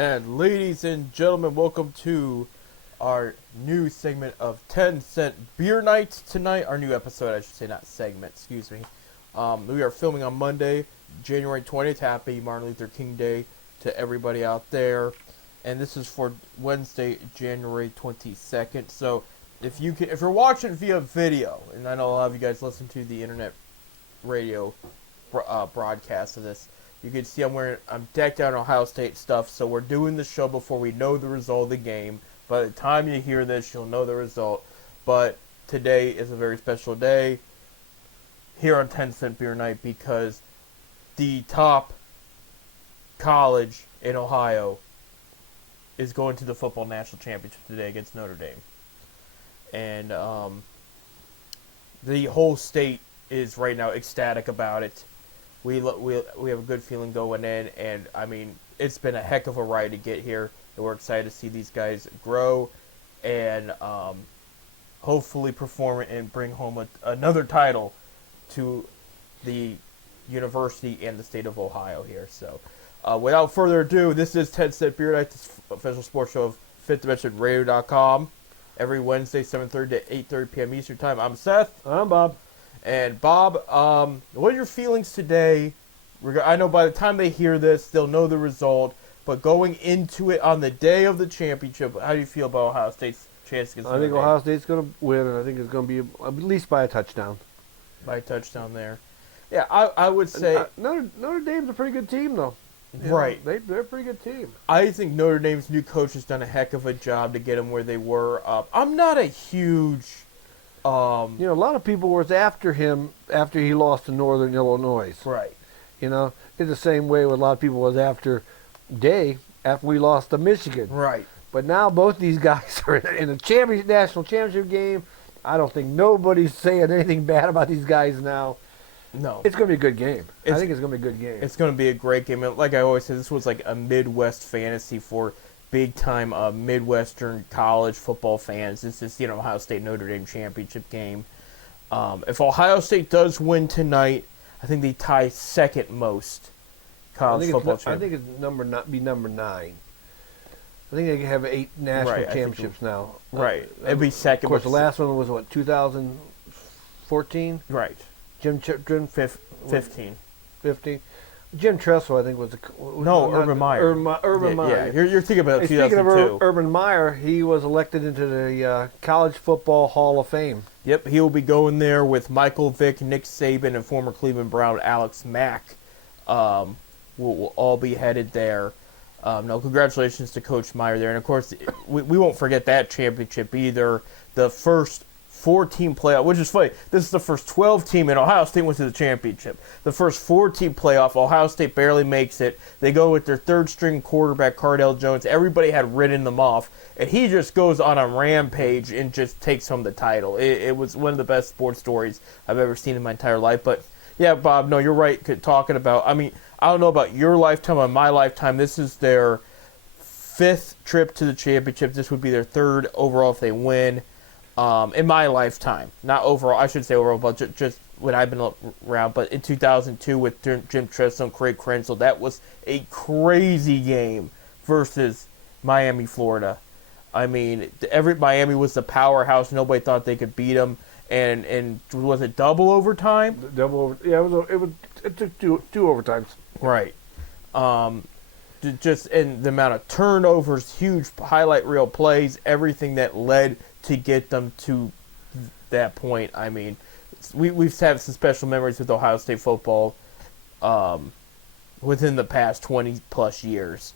And ladies and gentlemen, welcome to our new segment of 10 Cent Beer Night tonight. Our new episode, I should say, not segment, excuse me. We are filming on Monday, January 20th. Happy Martin Luther King Day to everybody out there. And this is for Wednesday, January 22nd. So if you're watching via video, and I know a lot of you guys listen to the internet radio broadcast of this, you can see I'm decked out in Ohio State stuff, so we're doing the show before we know the result of the game. By the time you hear this, you'll know the result. But today is a very special day here on 10 Cent Beer Night because the top college in Ohio is going to the football national championship today against Notre Dame. And the whole state is right now ecstatic about it. We have a good feeling going in, and I mean, it's been a heck of a ride to get here, and we're excited to see these guys grow and hopefully perform and bring home another title to the university and the state of Ohio here. So, without further ado, this is 10 Cent Beer Night, the official sports show of FifthDimensionRadio.com. Every Wednesday, 7:30 to 8:30 p.m. Eastern Time. I'm Seth. I'm Bob. And Bob, what are your feelings today? I know by the time they hear this, they'll know the result. But going into it on the day of the championship, how do you feel about Ohio State's chance against Notre Dame? I think Ohio State's going to win, and I think it's going to be at least by a touchdown. By a touchdown there. Yeah, I would say... Notre Dame's a pretty good team, though. Right. They're a pretty good team. I think Notre Dame's new coach has done a heck of a job to get them where they were. I'm not a huge... a lot of people was after him after he lost to Northern Illinois. Right. It's the same way with a lot of people was after Day after we lost to Michigan. Right. But now both these guys are in a national championship game. I don't think nobody's saying anything bad about these guys now. No. It's going to be a good game. I think it's going to be a good game. It's going to be a great game. Like I always say, this was like a Midwest fantasy for big-time Midwestern college football fans. This is, Ohio State-Notre Dame championship game. If Ohio State does win tonight, I think they tie second most college football championships. I think it's number 9. I think they have 8 national championships now. Right. It'd be second. Of course, the last one was, 2014? Right. Jim 15. 15. Jim Tressel, I think, was Urban Meyer. Urban Meyer. Yeah, you're thinking about 2002. Speaking of Urban Meyer, he was elected into the College Football Hall of Fame. Yep, he will be going there with Michael Vick, Nick Saban, and former Cleveland Brown Alex Mack. Will all be headed there. Congratulations to Coach Meyer there. And, of course, we won't forget that championship either. The first 4-team playoff, which is funny. This is the first 12 team, and Ohio State went to the championship. The first 4-team playoff, Ohio State barely makes it. They go with their third-string quarterback, Cardale Jones. Everybody had written them off, and he just goes on a rampage and just takes home the title. It was one of the best sports stories I've ever seen in my entire life. But, yeah, Bob, no, you're right talking about, I don't know about your lifetime. On my lifetime, this is their 5th trip to the championship. This would be their 3rd overall if they win. In my lifetime, not overall, I should say overall, but just when I've been around. But in 2002 with Jim Tressel and Craig Krenzel, that was a crazy game versus Miami, Florida. Miami was the powerhouse. Nobody thought they could beat them. And was it double overtime? Yeah, it took two overtimes. Right. Just in the amount of turnovers, huge highlight reel plays, everything that led to get them to that point. We've had some special memories with Ohio State football within the past 20-plus years.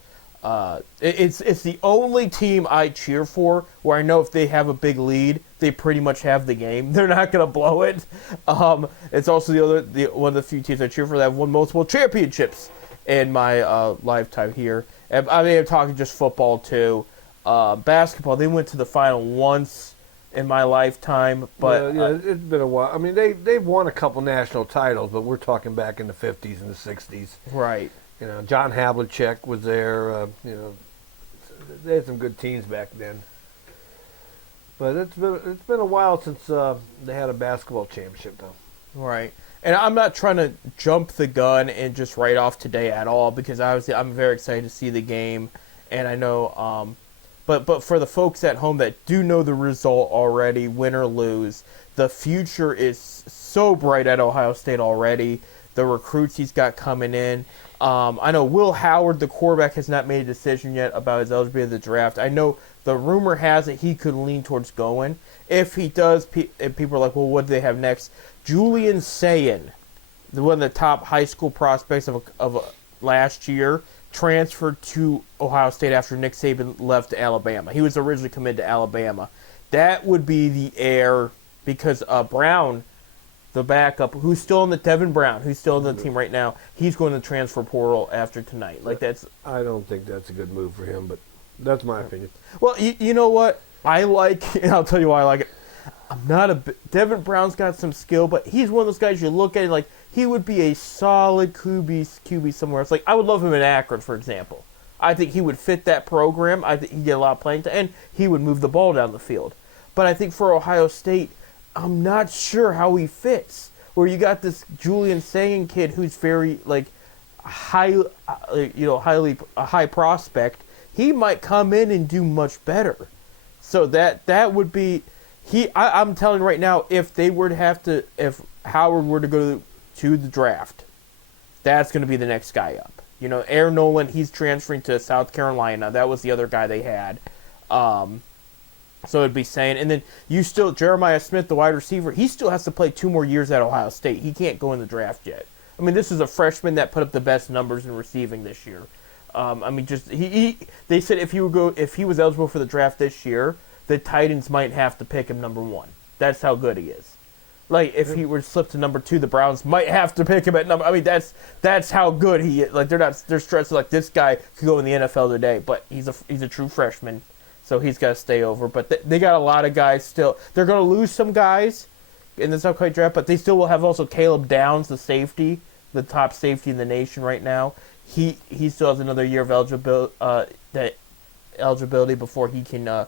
It's the only team I cheer for where I know if they have a big lead, they pretty much have the game. They're not going to blow it. It's also one of the few teams I cheer for that have won multiple championships in my lifetime here. And I'm talking just football too. Basketball, they went to the final once in my lifetime, but it's been a while. They've won a couple national titles, but we're talking back in the 50s and the 60s. Right. John Havlicek was there. They had some good teams back then. But it's been a while since they had a basketball championship, though. Right. And I'm not trying to jump the gun and just write off today at all, because obviously I'm very excited to see the game. And I know, but for the folks at home that do know the result already, win or lose, the future is so bright at Ohio State already. The recruits he's got coming in. I know Will Howard, the quarterback, has not made a decision yet about his eligibility of the draft. I know the rumor has it he could lean towards going. If he does, and people are like, well, what do they have next? Julian Sayin, one of the top high school prospects of last year, transferred to Ohio State after Nick Saban left Alabama. He was originally committed to Alabama. That would be the heir because Brown, the backup, who's still on the Devin Brown, who's still on the team right now, he's going to transfer portal after tonight. I don't think that's a good move for him, but that's my opinion. Well, you know what I like, and I'll tell you why I like it. I'm not Devin Brown's got some skill, but he's one of those guys you look at and like he would be a solid QB somewhere else. Like I would love him in Akron, for example. I think he would fit that program. I think he'd get a lot of playing time, and he would move the ball down the field. But I think for Ohio State, I'm not sure how he fits. Where you got this Julian Sayin kid who's very like highly a high prospect. He might come in and do much better. So that would be I'm telling you right now, if Howard were to go to the draft, that's going to be the next guy up. You know, Aaron Nolan, he's transferring to South Carolina. That was the other guy they had. So it'd be saying, and then Jeremiah Smith, the wide receiver, he still has to play 2 more years at Ohio State. He can't go in the draft yet. I mean, this is a freshman that put up the best numbers in receiving this year. I mean, just they said if he was eligible for the draft this year, the Titans might have to pick him number 1. That's how good he is. Like if he were to slip to number 2, the Browns might have to pick him at number. I mean, that's how good he is. Like they're stressing like this guy could go in the NFL today, but he's a true freshman, so he's got to stay over. But they got a lot of guys still. They're going to lose some guys in this upcoming draft, but they still will have also Caleb Downs, the safety, the top safety in the nation right now. He still has another year of eligibility before he can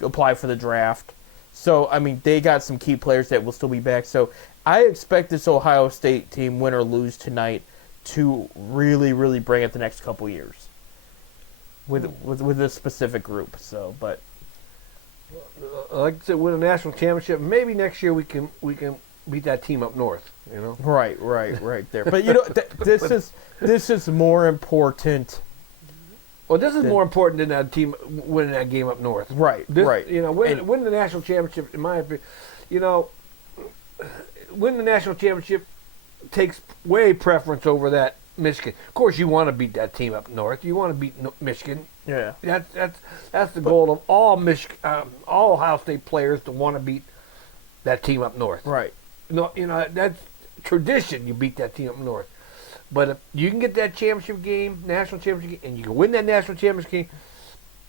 apply for the draft. So, I mean, they got some key players that will still be back. So, I expect this Ohio State team, win or lose tonight, to really, really bring it the next couple years with this specific group. So, but like I said, win a national championship. Maybe next year we can beat that team up north. You know, right there. But you know, this is more important. Well, this is more important than that team winning that game up north. Right. You know, win the national championship, in my opinion, you know, win the national championship takes way preference over that Michigan. Of course, you want to beat that team up north. You want to beat Michigan. Yeah. That's the goal of all all Ohio State players to want to beat that team up north. Right. No, you know that's tradition. You beat that team up north. But if you can get that national championship game, and you can win that national championship game,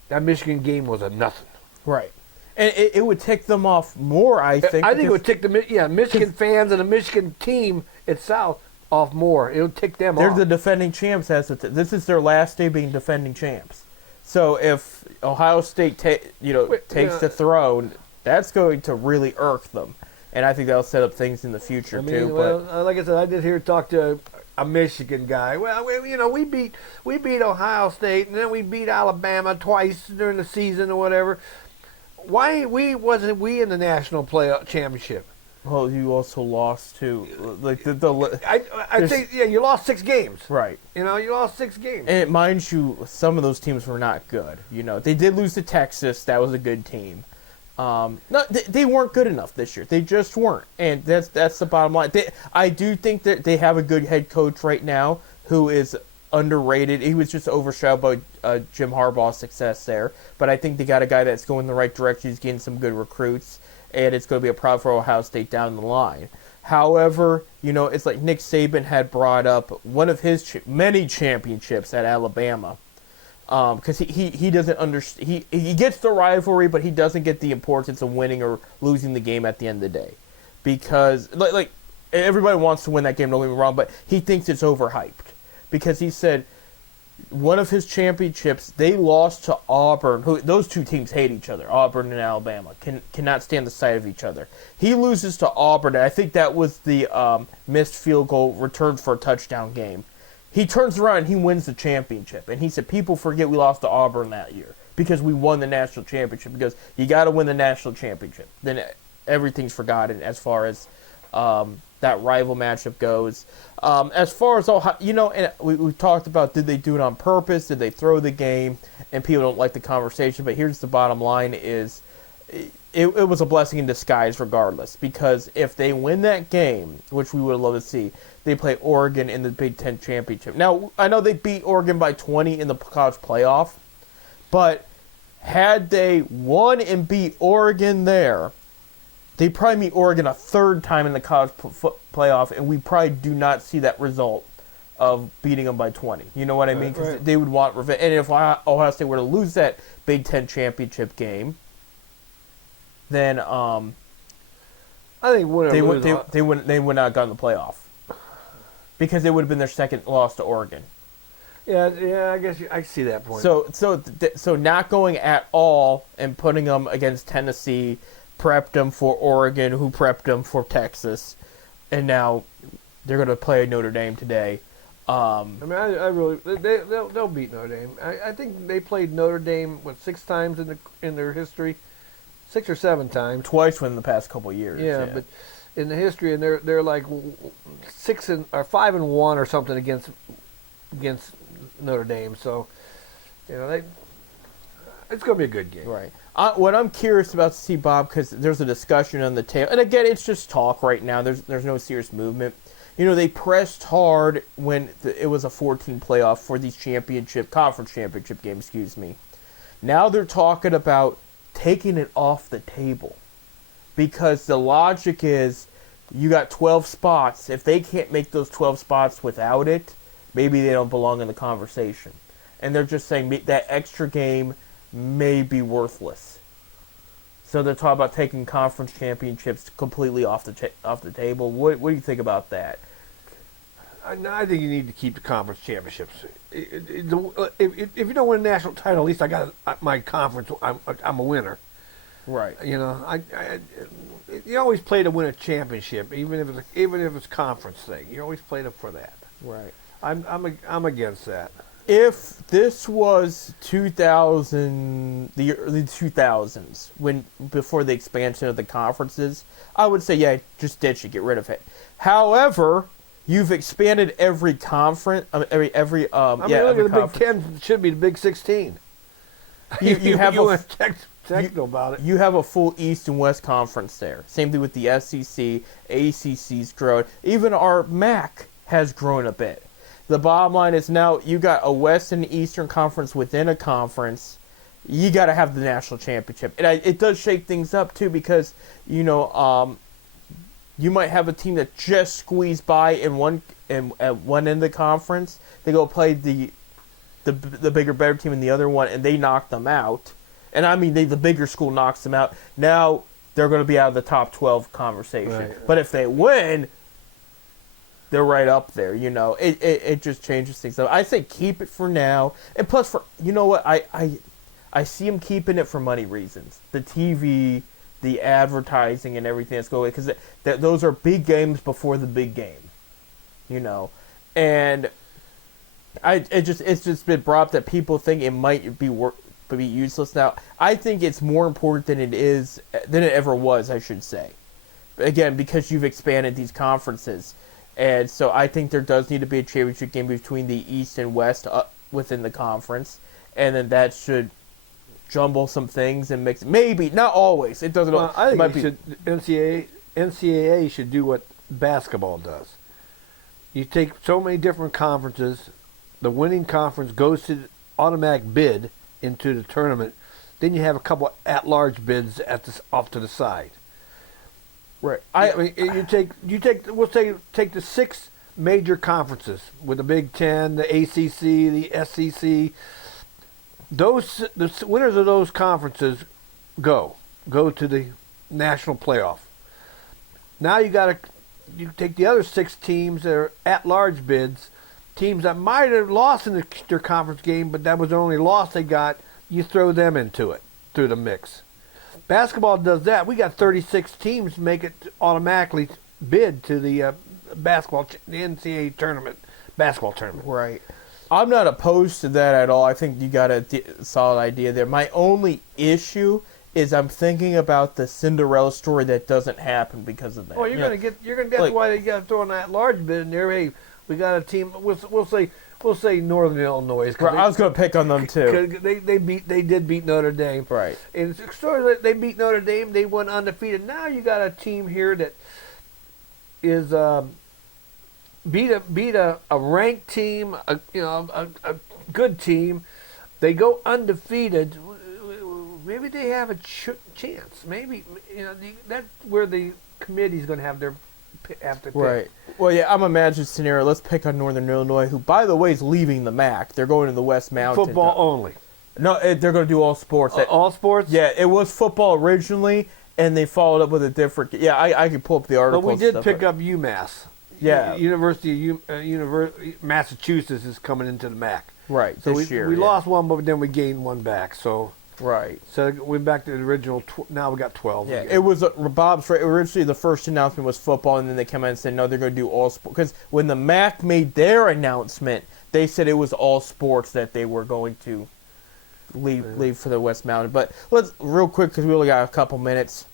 that Michigan game was a nothing. Right. And it would tick them off more, I think. I think it would tick Michigan fans and the Michigan team itself off more. It would tick them off. They're the defending champs. This is their last day being defending champs. So if Ohio State takes the throne, that's going to really irk them. And I think that'll set up things in the future, too. Well, like I said, I did hear talk to a Michigan guy. Well, we beat Ohio State, and then we beat Alabama twice during the season or whatever. Why wasn't we in the national playoff championship? Well, you also lost to I think you lost 6 games. Right. You know, you lost 6 games. And mind you, some of those teams were not good. You know, they did lose to Texas. That was a good team. No, they weren't good enough this year. They just weren't, and that's the bottom line. I do think that they have a good head coach right now who is underrated. He was just overshadowed by Jim Harbaugh's success there, but I think they got a guy that's going in the right direction. He's getting some good recruits, and it's going to be a problem for Ohio State down the line. However, you know, it's like Nick Saban had brought up one of his many championships at Alabama. Because he doesn't understand. He gets the rivalry, but he doesn't get the importance of winning or losing the game at the end of the day. Because like everybody wants to win that game, don't get me wrong, but he thinks it's overhyped. Because he said one of his championships, they lost to Auburn. Those two teams hate each other. Auburn and Alabama cannot stand the sight of each other. He loses to Auburn, and I think that was the missed field goal returned for a touchdown game. he turns around and he wins the championship. And he said, people forget we lost to Auburn that year because we won the national championship. Because you got to win the national championship. Then everything's forgotten as far as that rival matchup goes. As far as and we've talked about, did they do it on purpose? Did they throw the game? And people don't like the conversation. But here's the bottom line is it was a blessing in disguise regardless. Because if they win that game, which we would love to see, they play Oregon in the Big Ten championship. Now, I know they beat Oregon by 20 in the college playoff. But had they won and beat Oregon there, they probably meet Oregon a third time in the college playoff, and we probably do not see that result of beating them by 20. You know what I mean? Because they would want revenge. And if Ohio State were to lose that Big Ten championship game, then I think they would not have gotten the playoff because it would have been their second loss to Oregon. Yeah, I guess I see that point. So not going at all and putting them against Tennessee prepped them for Oregon, who prepped them for Texas, and now they're going to play Notre Dame today. I really they'll beat Notre Dame. I think they played Notre Dame 6 times in their history, 6 or 7 times. Twice within the past couple of years. Yeah, but in the history, and they're like 5-1 or something against Notre Dame. So it's going to be a good game. Right. What I'm curious about to see, Bob, because there's a discussion on the table, and again, it's just talk right now. There's no serious movement. They pressed hard when it was a 14 playoff for these conference championship games. Excuse me. Now they're talking about taking it off the table because the logic is you got 12 spots. If they can't make those 12 spots without it, maybe they don't belong in the conversation. And they're just saying that extra game may be worthless. So they're talking about taking conference championships completely off the table. What do you think about that? I think you need to keep the conference championships. If you don't win a national title, at least I got my conference. I'm a winner. Right. You always play to win a championship, even if it's conference thing. You always play for that. Right. I'm against that. If this was the early 2000s, before the expansion of the conferences, I would say, yeah, just ditch it, get rid of it. However, you've expanded every conference, look at the Big Ten should be the Big 16. You have technical about it. You have a full East and West conference there. Same thing with the SEC, ACC's grown. Even our MAC has grown a bit. The bottom line is now you got a West and Eastern conference within a conference. You got to have the national championship. And it does shake things up, too, because, you might have a team that just squeezed by at one end of the conference. They go play the bigger, better team in the other one, and they knock them out. And, I mean, the bigger school knocks them out. Now they're going to be out of the top 12 conversation. Right. But if they win, they're right up there, It just changes things up. I say keep it for now. And plus, I see them keeping it for money reasons. The TV, the advertising, and everything that's going, because those are big games before the big game, And it's just been brought up that people think it might be useless now. I think it's more important than it ever was, I should say. Again, because you've expanded these conferences. And so I think there does need to be a championship game between the East and West within the conference. And then that should jumble some things and mix. Maybe, not always. It doesn't. Well, I think NCAA should do what basketball does. You take so many different conferences. The winning conference goes to the automatic bid into the tournament. Then you have a couple at-large bids off to the side. Right. We'll take the 6 major conferences with the Big Ten, the ACC, the SEC. The winners of those conferences go to the national playoff. Now you take the other 6 teams that are at-large bids, teams that might have lost in their conference game, but that was the only loss they got. You throw them into it through the mix. Basketball does that. We got 36 teams make it automatically bid to the the NCAA tournament basketball tournament. Right. I'm not opposed to that at all. I think you got a solid idea there. My only issue is I'm thinking about the Cinderella story that doesn't happen because of that. Well, that's like- why they got to throw in that large bit in there. Hey, we got a team. We'll say Northern Illinois. Right, I was going to pick on them too. 'Cause they did beat Notre Dame. Right. And it's sort of like they beat Notre Dame. They went undefeated. Now you got a team here that is beat a ranked team, a good team. They go undefeated. Maybe they have a chance. Maybe that's where the committee's going to have to pick. Right. Well, yeah, I'm imagining a scenario. Let's pick on Northern Illinois, who, by the way, is leaving the MAC. They're going to the West Mountain. Football only. No, they're going to do all sports. All sports? Yeah, it was football originally, and they followed up with a different. Yeah, I could pull up the article. But we did pick up UMass. Yeah. University of Massachusetts is coming into the MAC. Right, So this year. we yeah. lost one, but then we gained one back. So Right. we're back to the original. Now we got 12. Yeah, again. it was Bob's right. Originally, the first announcement was football, and then they came out and said, no, they're going to do all sports. Because when the MAC made their announcement, they said it was all sports that they were going to leave for the West Mountain. But let's, real quick, because we only got a couple minutes.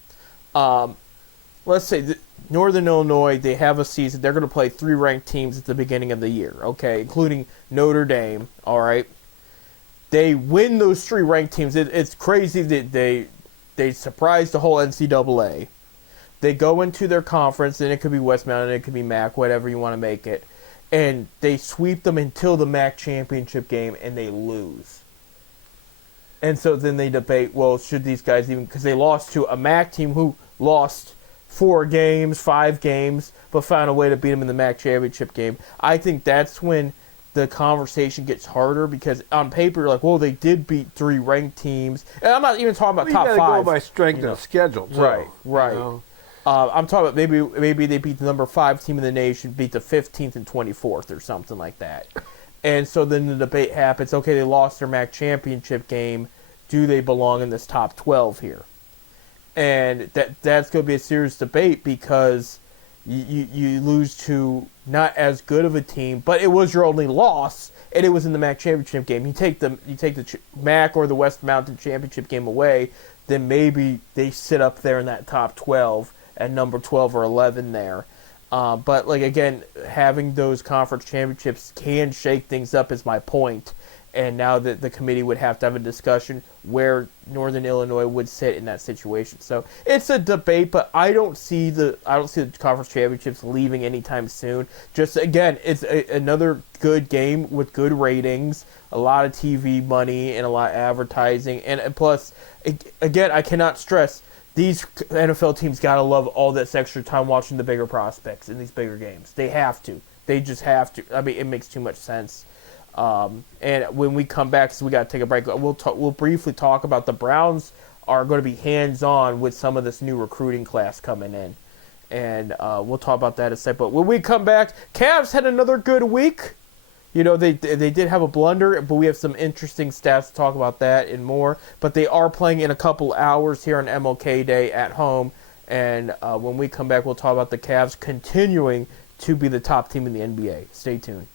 Let's say Northern Illinois, they have a season. They're going to play 3 ranked teams at the beginning of the year, okay, including Notre Dame, all right? They win those 3 ranked teams. It's crazy that they surprise the whole NCAA. They go into their conference, and it could be West Mountain, it could be MAC, whatever you want to make it, and they sweep them until the MAC championship game, and they lose. And so then they debate, well, should these guys even, because they lost to a MAC team who lost 4 games, 5 games, but found a way to beat them in the MAC championship game. I think that's when the conversation gets harder, because on paper, you're like, well, they did beat 3 ranked teams. And I'm not even talking about top 5. You got to go by strength of schedule, too. Right. You know? I'm talking about maybe they beat the number 5 team in the nation, beat the 15th and 24th or something like that. And so then the debate happens, okay, they lost their MAC championship game. Do they belong in this top 12 here? And that's going to be a serious debate, because you lose to not as good of a team, but it was your only loss, and it was in the MAC championship game. You take the MAC or the West Mountain championship game away, then maybe they sit up there in that top 12 at number 12 or 11 there. But like again, having those conference championships can shake things up, is my point. And now that the committee would have to have a discussion where Northern Illinois would sit in that situation. So it's a debate, but I don't see the conference championships leaving anytime soon. Just again, it's another good game with good ratings, a lot of TV money, and a lot of advertising. And plus, again, I cannot stress, these NFL teams gotta love all this extra time watching the bigger prospects in these bigger games. They have to. They just have to. I mean, it makes too much sense. And when we come back, so we got to take a break, we'll briefly talk about the Browns are going to be hands-on with some of this new recruiting class coming in. And we'll talk about that in a second. But when we come back, Cavs had another good week. You know, they did have a blunder, but we have some interesting stats to talk about that and more. But they are playing in a couple hours here on MLK Day at home. And when we come back, we'll talk about the Cavs continuing to be the top team in the NBA. Stay tuned.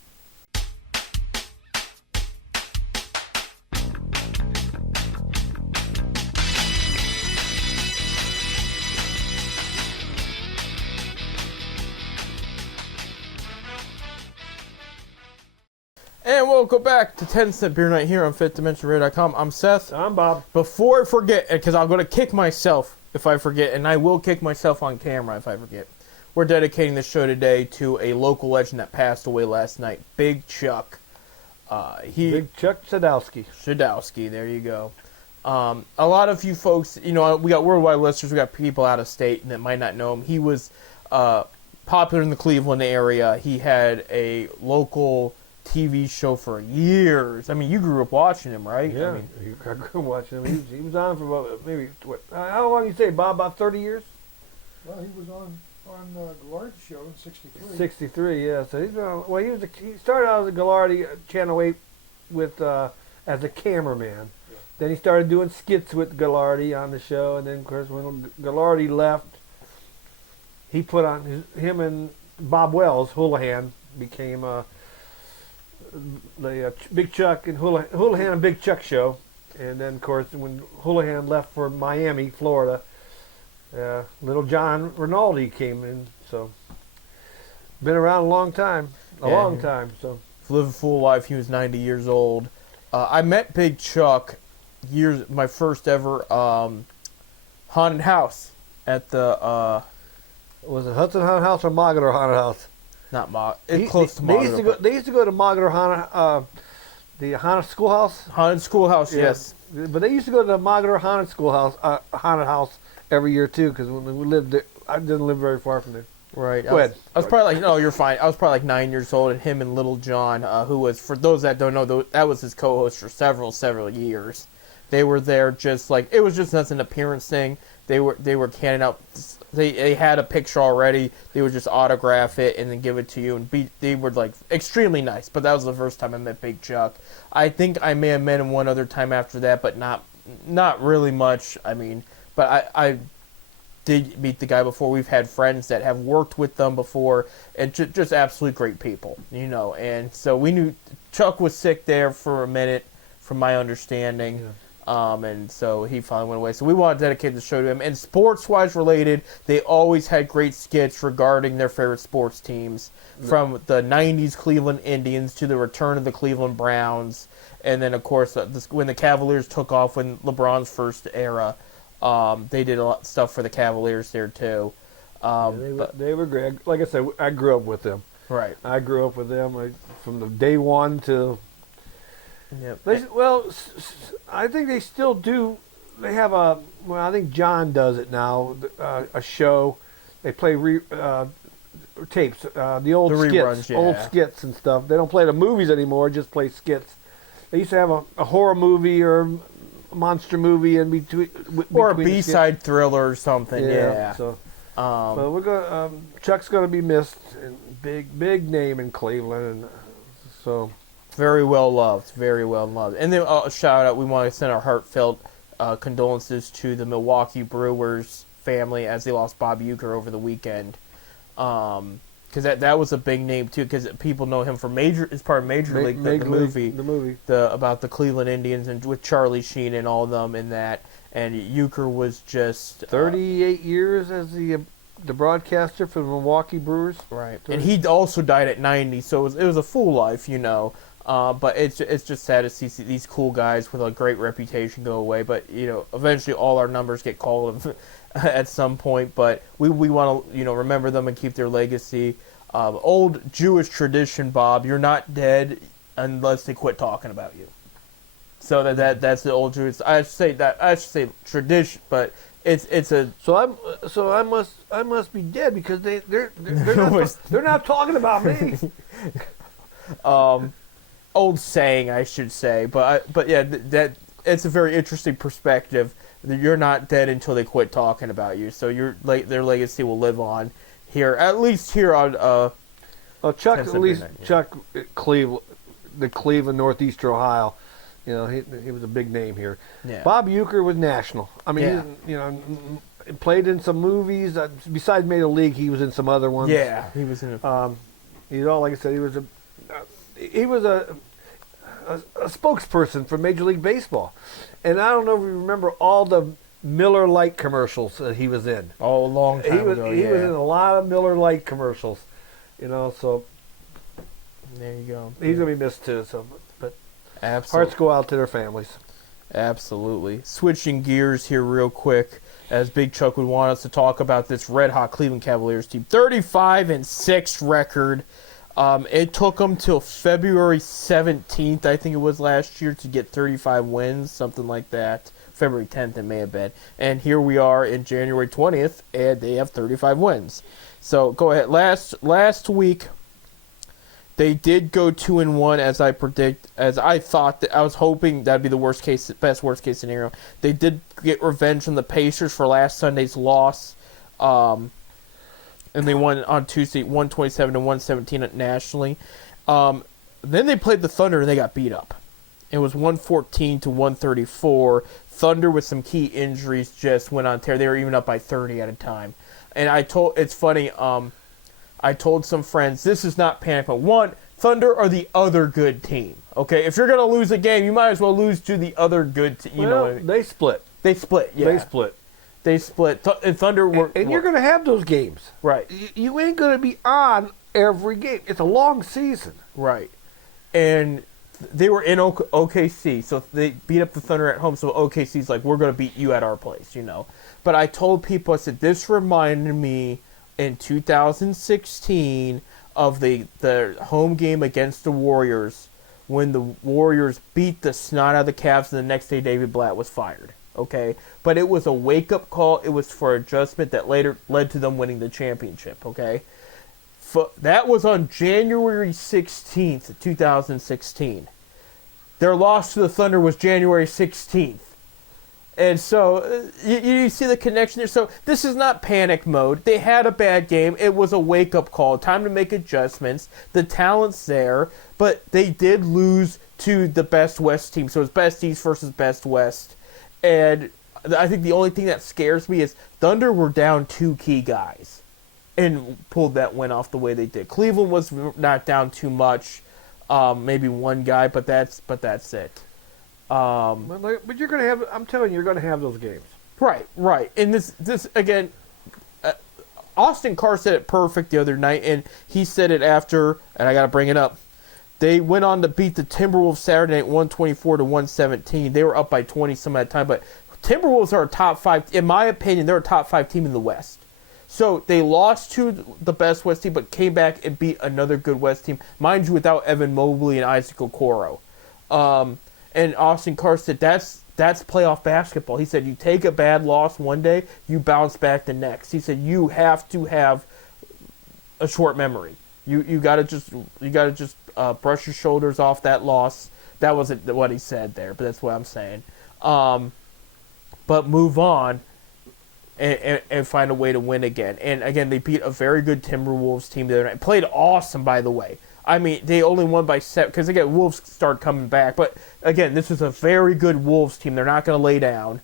And welcome back to 10 Cent Beer Night here on FifthDimensionRadio.com. I'm Seth. I'm Bob. Before I forget, because I'm going to kick myself if I forget, and I will kick myself on camera if I forget, we're dedicating this show today to a local legend that passed away last night, Big Chuck. Big Chuck Sadowski, there you go. A lot of you folks, you know, we got worldwide listeners, we got people out of state that might not know him. He was popular in the Cleveland area. He had a local TV show for years. I mean, you grew up watching him, right? Yeah, I grew up watching him. He was on for about maybe how long you say, Bob? About 30 years? Well, he was on the Gallardi show in '63. 63, yeah. So he's been, well, he started out as a Gallardi Channel 8 with as a cameraman. Yeah. Then he started doing skits with Gallardi on the show, and then of course when Gallardi left, he put on him and Bob Wells, Houlihan, became Big Chuck and Houlihan and Big Chuck show, and then of course when Houlihan left for Miami, Florida, little John Rinaldi came in. So been around a long time, So Lived a full life. He was 90 years old. I met Big Chuck my first ever haunted house at the was it Hudson Haunted House or Mogador Haunted House? not it's close to They used to Mogador. they used to go to Mogador Haunted, the haunted schoolhouse. Haunted schoolhouse, Yeah. yes. But they used to go to the Mogador Haunted Schoolhouse, haunted house every year too. Because when we lived there, I didn't live very far from there. Right. Go ahead. I was probably like, no, you're fine. I was probably like 9 years old, and him and Little John, who was, for those that don't know, that was his co-host for several years. They were there just like, it was just as an appearance thing. They were handing out, they had a picture already. They would just autograph it and then give it to you, and they were like extremely nice. But that was the first time I met Big Chuck. I think I may have met him one other time after that, but not really much. I mean, but I did meet the guy before. We've had friends that have worked with them before, and just absolute great people, you know. And so we knew Chuck was sick there for a minute, from my understanding. Yeah. And so he finally went away. So we want to dedicate the show to him. And sports-wise related, they always had great skits regarding their favorite sports teams, from the 90s Cleveland Indians to the return of the Cleveland Browns. And then, of course, when the Cavaliers took off, when LeBron's first era, they did a lot of stuff for the Cavaliers there, too. They were great. Like I said, I grew up with them. Right. I grew up with them from the day one to. Yep. I think they still do. They have I think John does it now. A show. They play tapes, the old The skits, reruns, yeah. old skits and stuff. They don't play the movies anymore. Just play skits. They used to have a horror movie or a monster movie in between. Or a between the skits. B-side thriller or something, yeah. So, but we're going. Chuck's going to be missed. And big name in Cleveland. And so. Very well loved, very well loved. And then a shout out, we want to send our heartfelt condolences to the Milwaukee Brewers family as they lost Bob Uecker over the weekend. Because that was a big name too, because people know him from it's part of Major League, the movie. The movie. About the Cleveland Indians, and with Charlie Sheen and all of them in that. And Uecker was just 38 years as the broadcaster for the Milwaukee Brewers. Right. And he also died at 90, so it was a full life, you know. But it's just sad to see these cool guys with a great reputation go away. But, you know, eventually all our numbers get called at some point. But we want to, you know, remember them and keep their legacy. Old Jewish tradition, Bob, you're not dead unless they quit talking about you. So that's the old Jewish. I should say tradition, but it's a. So I must be dead because they're not talking about me. Old saying, I should say, but yeah, that it's a very interesting perspective. That you're not dead until they quit talking about you. So their legacy will live on here, at least here on. Chuck, at least Chuck, Cleveland, the Cleveland, Northeastern Ohio. You know, he was a big name here. Yeah. Bob Uecker was national. I mean, Yeah. you know, played in some movies. Besides Major League, he was in some other ones. Yeah, he was in a. You know, like I said, he was a spokesperson for Major League Baseball, and I don't know if you remember all the Miller Lite commercials that he was in. Oh, a long time ago. He was in a lot of Miller Lite commercials, you know. So there you go. he's gonna be missed too. So, but Absolutely. hearts go out to their families. Absolutely. Switching gears here real quick, as Big Chuck would want us to talk about this red hot Cleveland Cavaliers team, 35-6 record. It took them till February 17th, I think it was last year, to get 35 wins, something like that. February 10th it may have been. And here we are in January 20th, and they have 35 wins. So go ahead. Last week, they did go 2-1, as I thought. I was hoping that'd be the worst case case scenario. They did get revenge from the Pacers for last Sunday's loss. And they won on Tuesday, 127-117 nationally. Then they played the Thunder, and they got beat up. It was 114-134. Thunder, with some key injuries, just went on tear. They were even up by 30 at a time. And it's funny, I told some friends, this is not panic, but one, Thunder are the other good team. Okay, if you're gonna lose a game, you might as well lose to the other good team. You know what I mean? They split. They split. Yeah, They split. They split. And Thunder were. And you're going to have those games. Right. You ain't going to be on every game. It's a long season. Right. And they were in OKC, so they beat up the Thunder at home. So OKC's like, we're going to beat you at our place, you know. But I told people, I said, this reminded me in 2016 of the home game against the Warriors when the Warriors beat the snot out of the Cavs, and the next day David Blatt was fired. Okay, but it was a wake-up call. It was for adjustment that later led to them winning the championship. Okay, that was on January 16th, 2016. Their loss to the Thunder was January 16th, and so you see the connection there. So this is not panic mode. They had a bad game. It was a wake-up call. Time to make adjustments. The talent's there, but they did lose to the best West team. So it's best East versus best West. And I think the only thing that scares me is Thunder were down 2 key guys and pulled that win off the way they did. Cleveland was not down too much, maybe 1 guy, but that's it. But you're going to have. I'm telling you, you're going to have those games. Right. And this again, Austin Carr said it perfect the other night, and he said it after, and I got to bring it up. They went on to beat the Timberwolves Saturday night 124-117. They were up by 20 some at that time, but Timberwolves are a top 5. In my opinion, they're a top 5 team in the West. So they lost to the best West team, but came back and beat another good West team, mind you, without Evan Mobley and Isaac Okoro. And Austin Carr said that's playoff basketball. He said you take a bad loss one day, you bounce back the next. He said you have to have a short memory. You gotta just brush your shoulders off that loss. That wasn't what he said there, but that's what I'm saying. But move on and find a way to win again. And again, they beat a very good Timberwolves team the other night. Played awesome, by the way. I mean, they only won by 7 because again, Wolves start coming back. But again, this is a very good Wolves team. They're not going to lay down.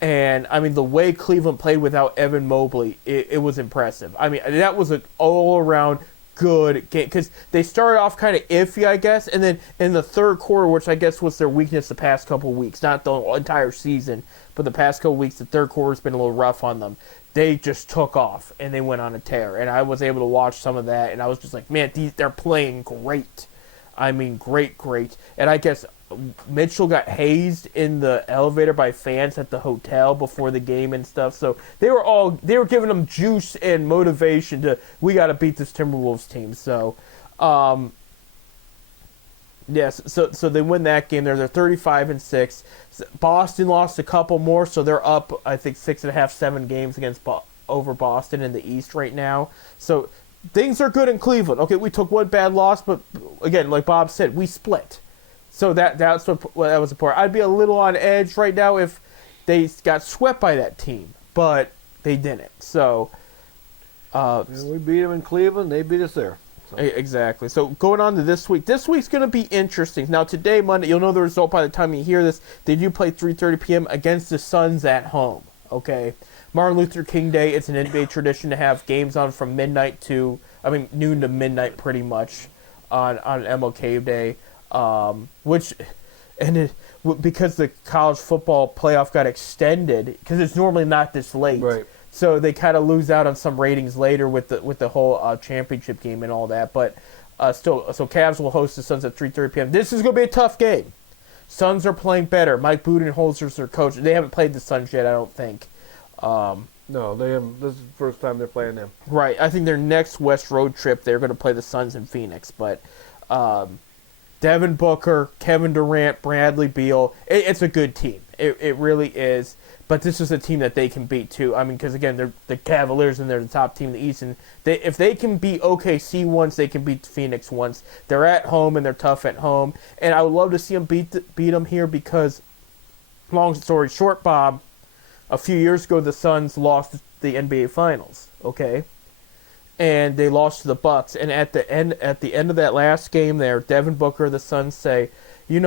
And I mean, the way Cleveland played without Evan Mobley, it was impressive. I mean, that was an all-around good game because they started off kind of iffy, I guess, and then in the third quarter, which I guess was their weakness the past couple of weeks, not the entire season, but the past couple of weeks, the third quarter's been a little rough on them. They just took off and they went on a tear, and I was able to watch some of that, and I was just like, man, they're playing great. I mean, great, and I guess Mitchell got hazed in the elevator by fans at the hotel before the game and stuff. So they were giving them juice and motivation to, we got to beat this Timberwolves team. So, yes. So they win that game. They're 35-6. Boston lost a couple more, so they're up, I think, 6.5, 7 games against over Boston in the East right now. So things are good in Cleveland. Okay, we took one bad loss, but again, like Bob said, we split. So that's what that was important. I'd be a little on edge right now if they got swept by that team, but they didn't. So we beat them in Cleveland. They beat us there. So. Exactly. So going on to this week. This week's going to be interesting. Now today, Monday, you'll know the result by the time you hear this. They do play 3:30 p.m. against the Suns at home. Okay. Martin Luther King Day. It's an NBA tradition to have games on from noon to midnight, pretty much, on MLK Day. Because the college football playoff got extended, because it's normally not this late, right? So they kind of lose out on some ratings later with the whole championship game and all that. But still, so Cavs will host the Suns at 3:30 p.m. This is going to be a tough game. Suns are playing better. Mike Budenholzer's their coach. They haven't played the Suns yet, I don't think. No, they haven't. This is the first time they're playing them. Right. I think their next West road trip, they're going to play the Suns in Phoenix, but. Devin Booker, Kevin Durant, Bradley Beal. It's a good team. It really is. But this is a team that they can beat, too. I mean, because, again, they're the Cavaliers, and they're the top team in the East. And if they can beat OKC once, they can beat Phoenix once. They're at home, and they're tough at home. And I would love to see them beat them here because, long story short, Bob, a few years ago, the Suns lost the NBA Finals, okay? And they lost to the Bucks. And at the end of that last game there, Devin Booker, the Suns say, we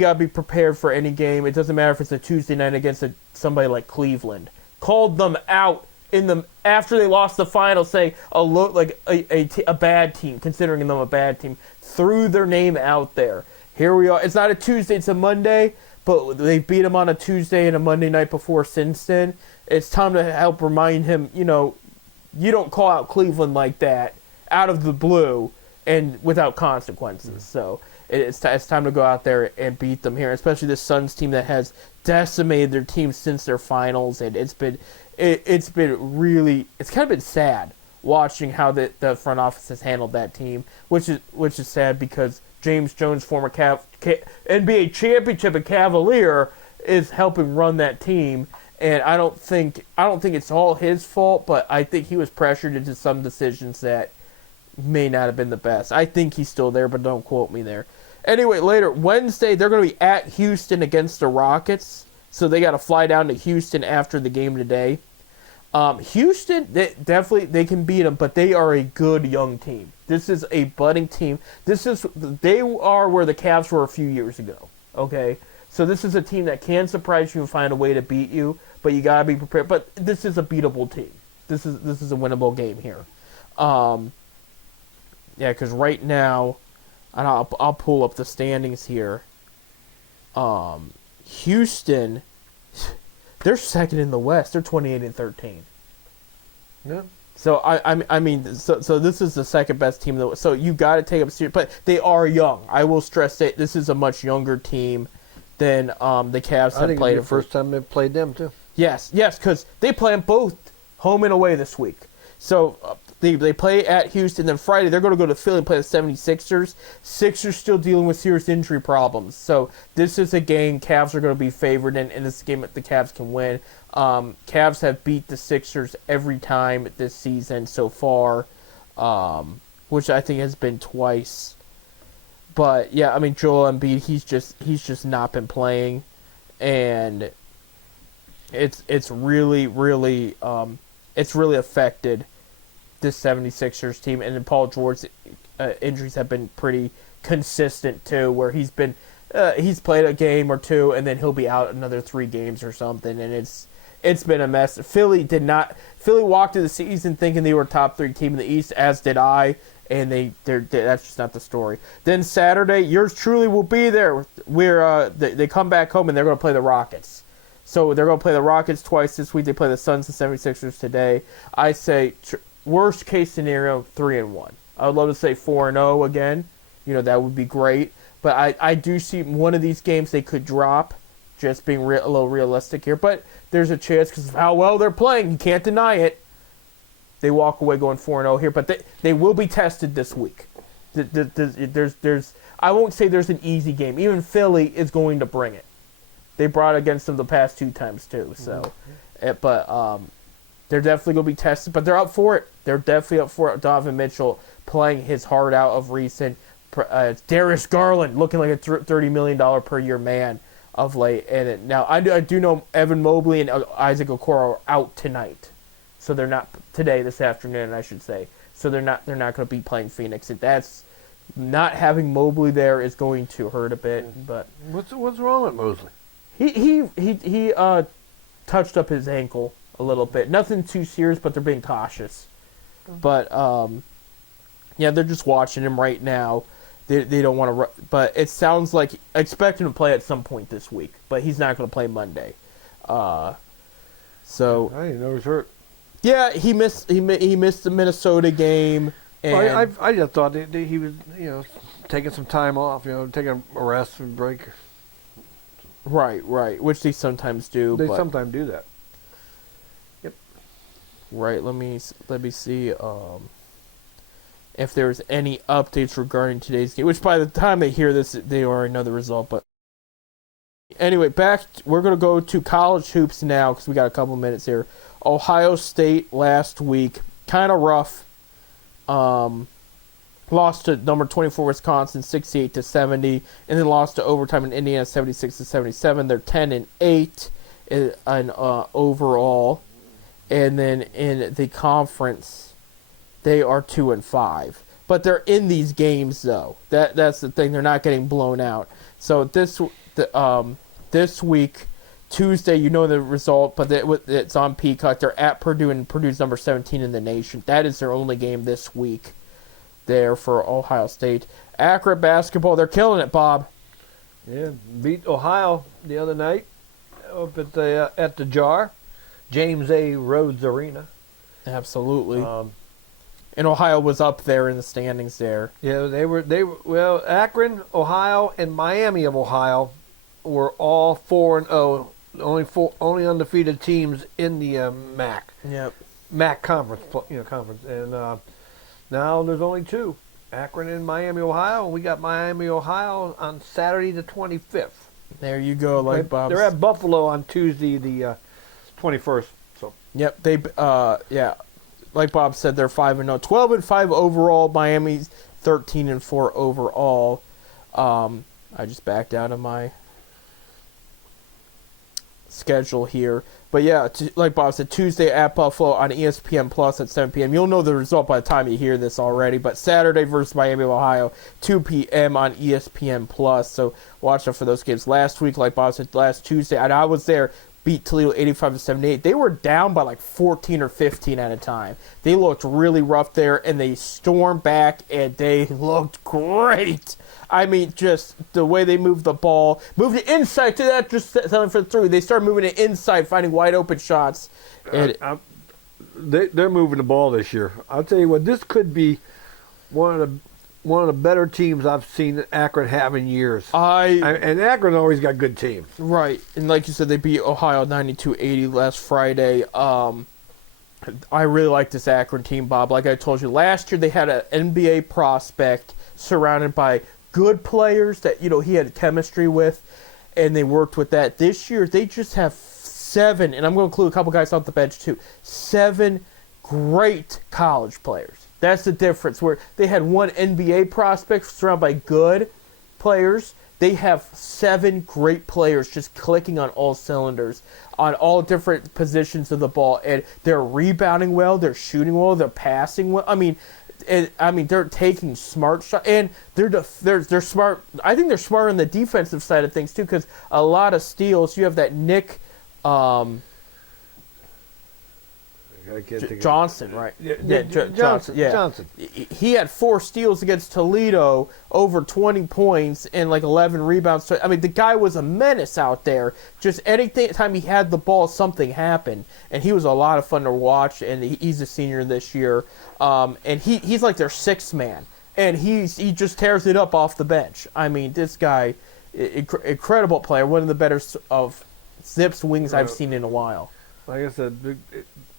got to be prepared for any game. It doesn't matter if it's a Tuesday night against somebody like Cleveland. Called them out in the after they lost the final, saying a bad team, considering them a bad team, threw their name out there. Here we are. It's not a Tuesday; it's a Monday, but they beat him on a Tuesday and a Monday night before since then. It's time to help remind him, you don't call out Cleveland like that out of the blue and without consequences. So it's time to go out there and beat them here, especially this Suns team that has decimated their team since their finals, and it's been really, it's kind of been sad watching how the front office has handled that team, which is sad because James Jones, former NBA championship and Cavalier, is helping run that team. And I don't think it's all his fault, but I think he was pressured into some decisions that may not have been the best. I think he's still there, but don't quote me there. Anyway, later Wednesday they're going to be at Houston against the Rockets, so they got to fly down to Houston after the game today. Houston, they can beat them, but they are a good young team. This is a budding team. They are where the Cavs were a few years ago. Okay. So this is a team that can surprise you and find a way to beat you, but you gotta be prepared. But this is a beatable team. This is a winnable game here. Because right now, and I'll pull up the standings here. Houston, they're second in the West. They're 28-13. Yeah. So I mean, so this is the second best team in the West. So you got to take them serious, but they are young. I will stress that this is a much younger team than the Cavs have I think played. it's the first time they've played them too. Yes, because they play them both home and away this week. So they play at Houston, then Friday they're going to go to Philly and play the 76ers. Sixers still dealing with serious injury problems. So this is a game Cavs are going to be favored in, and this is a game that the Cavs can win. Cavs have beat the Sixers every time this season so far, which I think has been twice. But yeah, I mean Joel Embiid, he's just not been playing, and it's really affected this 76ers team. And then Paul George's injuries have been pretty consistent too, where he's played a game or two and then he'll be out another 3 games or something, and it's been a mess. Philly walked into the season thinking they were a top 3 team in the East, as did I. And that's just not the story. Then Saturday, yours truly will be there. They come back home and they're going to play the Rockets. So they're going to play the Rockets twice this week. They play the Suns and 76ers today. I say worst case scenario 3-1. I would love to say 4-0 again. That would be great. But I do see one of these games they could drop. Just being a little realistic here, but there's a chance because of how well they're playing. You can't deny it. They walk away going 4-0 here, but they will be tested this week. I won't say there's an easy game. Even Philly is going to bring it. They brought it against them the past 2 times too. So, but they're definitely going to be tested. But they're up for it. They're definitely up for it. Donovan Mitchell playing his heart out of recent. Darius Garland looking like a $30 million per year man of late. And now I do know Evan Mobley and Isaac Okoro are out tonight. So they're not today, this afternoon, I should say. So they're not going to be playing Phoenix. That's not having Mobley there is going to hurt a bit. But what's wrong with Mosley? He touched up his ankle a little bit. Nothing too serious, but they're being cautious. But they're just watching him right now. They don't want to, but it sounds like expect him to play at some point this week. But he's not going to play Monday. So I didn't know he was hurt. Yeah, he missed the Minnesota game. And I just thought that he was, taking some time off, taking a rest and break. Right, which they sometimes do. They sometimes do that. Yep. Right. Let me see if there's any updates regarding today's game. Which by the time they hear this, they already know the result. But anyway, we're gonna go to college hoops now because we got a couple minutes here. Ohio State last week, kind of rough. Lost to number 24 Wisconsin 68-70, and then lost to overtime in Indiana 76-77. They're 10-8 in overall, and then in the conference, they are 2-5. But they're in these games though. That's the thing. They're not getting blown out. So this week Tuesday, you know the result, but it's on Peacock. They're at Purdue, and Purdue's number 17 in the nation. That is their only game this week there for Ohio State. Akron basketball, they're killing it, Bob. Yeah, beat Ohio the other night up at the Jar, James A. Rhodes Arena. Absolutely. And Ohio was up there in the standings there. Yeah, they were. Well, Akron, Ohio, and Miami of Ohio were all 4-0. Only undefeated teams in the MAC. Yep. MAC conference, conference, and now there's only two, Akron and Miami, Ohio. And we got Miami, Ohio on Saturday the 25th. There you go, like Bob. They're at Buffalo on Tuesday the 21st. So. Yep. Like Bob said, they're 5-0, 12-5 overall. Miami's 13-4 overall. I just backed out of my schedule here, but yeah, like Bob said, Tuesday at Buffalo on ESPN Plus at 7 p.m. You'll know the result by the time you hear this already. But Saturday versus Miami of Ohio, 2 p.m. on ESPN Plus. So watch out for those games. Last week, like Bob said, last Tuesday, and I was there. Beat Toledo 85-78. They were down by like 14 or 15 at a time. They looked really rough there, and they stormed back, and they looked great. I mean, just the way they moved the ball, moved it inside to that, just selling for the three. They started moving it inside, finding wide open shots. And they're moving the ball this year. I'll tell you what, this could be one of the better teams I've seen Akron have in years. And Akron always got good teams. Right. And like you said, they beat Ohio 92-80 last Friday. I really like this Akron team, Bob. Like I told you, last year they had an NBA prospect surrounded by good players that, he had chemistry with, and they worked with that. This year, they just have 7, and I'm going to include a couple guys off the bench too, 7 great college players. That's the difference, where they had one NBA prospect surrounded by good players. They have 7 great players just clicking on all cylinders on all different positions of the ball, and they're rebounding well, they're shooting well, they're passing well. I mean, they're taking smart shots, and they're smart. I think they're smart on the defensive side of things too, because a lot of steals. You have that Nick Johnson, right? Johnson. Yeah. Johnson. He had 4 steals against Toledo, over 20 points, and like 11 rebounds. So, I mean, the guy was a menace out there. Just anytime he had the ball, something happened. And he was a lot of fun to watch, and he's a senior this year. And he's like their 6th man. And he just tears it up off the bench. I mean, this guy, incredible player, one of the better of Zips wings I've seen in a while. Like I said,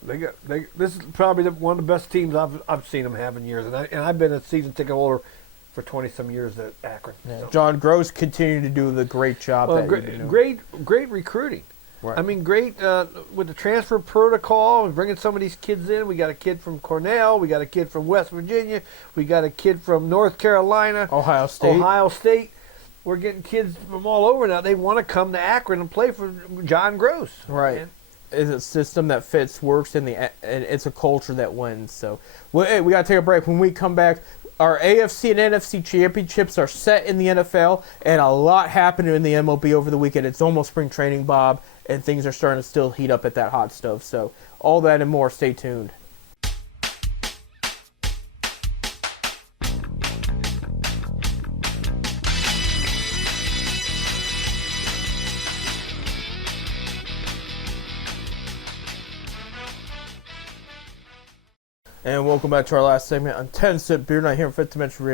this is probably one of the best teams I've seen them have in years, and I've been a season ticket holder for 20-some years at Akron. Yeah. So. John Gross continued to do the great job. Great recruiting. Right. I mean, great with the transfer protocol and bringing some of these kids in. We got a kid from Cornell. We got a kid from West Virginia. We got a kid from North Carolina. Ohio State. We're getting kids from all over now. They want to come to Akron and play for John Gross. Right. It's a system that fits, works, and it's a culture that wins. So, we got to take a break. When we come back, our AFC and NFC championships are set in the NFL, and a lot happened in the MLB over the weekend. It's almost spring training, Bob, and things are starting to still heat up at that hot stove. So, all that and more. Stay tuned. And welcome back to our last segment on 10 Cent Beer Night here on Fifth Dimension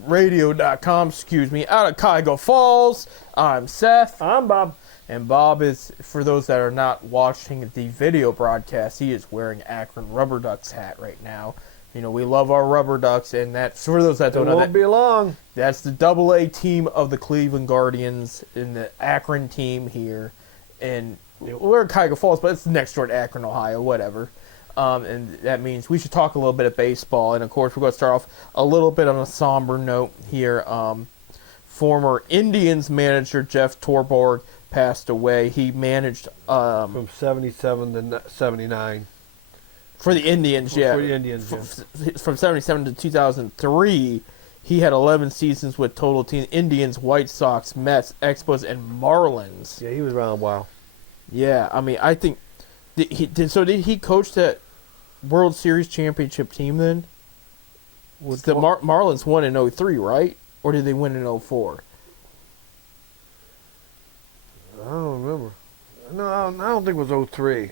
Radio.com. Out of Cuyahoga Falls. I'm Seth. I'm Bob. And Bob is, for those that are not watching the video broadcast, he is wearing Akron Rubber Ducks hat right now. We love our Rubber Ducks, and that, for those that don't know, won't be long. That's the AA team of the Cleveland Guardians in the Akron team here. And we're in Cuyahoga Falls, but it's next door to Akron, Ohio, whatever. And that means we should talk a little bit of baseball. And, of course, we're going to start off a little bit on a somber note here. Former Indians manager Jeff Torborg passed away. He managed from 77 to 79. For the Indians, yeah. For the Indians, From 77 to 2003, he had 11 seasons with total team Indians, White Sox, Mets, Expos, and Marlins. Yeah, he was around a while. Yeah, I mean, I think did he coach that World Series championship team then? Was the Marlins won in 03, right? Or did they win in 04? I don't remember. No, I don't think it was 03.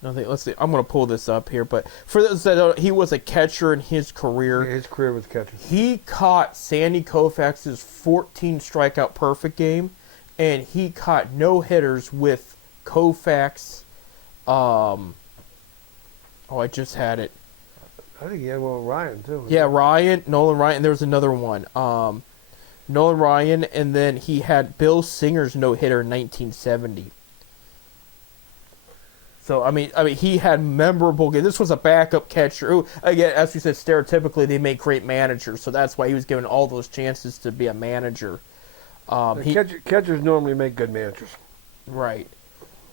Let's see. I'm going to pull this up here, but for those that don't, he was a catcher in his career. Yeah, his career was catching. He caught Sandy Koufax's 14 strikeout perfect game, and he caught no hitters with Koufax. I just had it. I think he had one with Ryan too. Yeah, Nolan Ryan. There was another one. Nolan Ryan, and then he had Bill Singer's no hitter in 1970. So I mean, he had memorable games. This was a backup catcher. Who, again, as we said, stereotypically they make great managers, so that's why he was given all those chances to be a manager. Catchers normally make good managers. Right.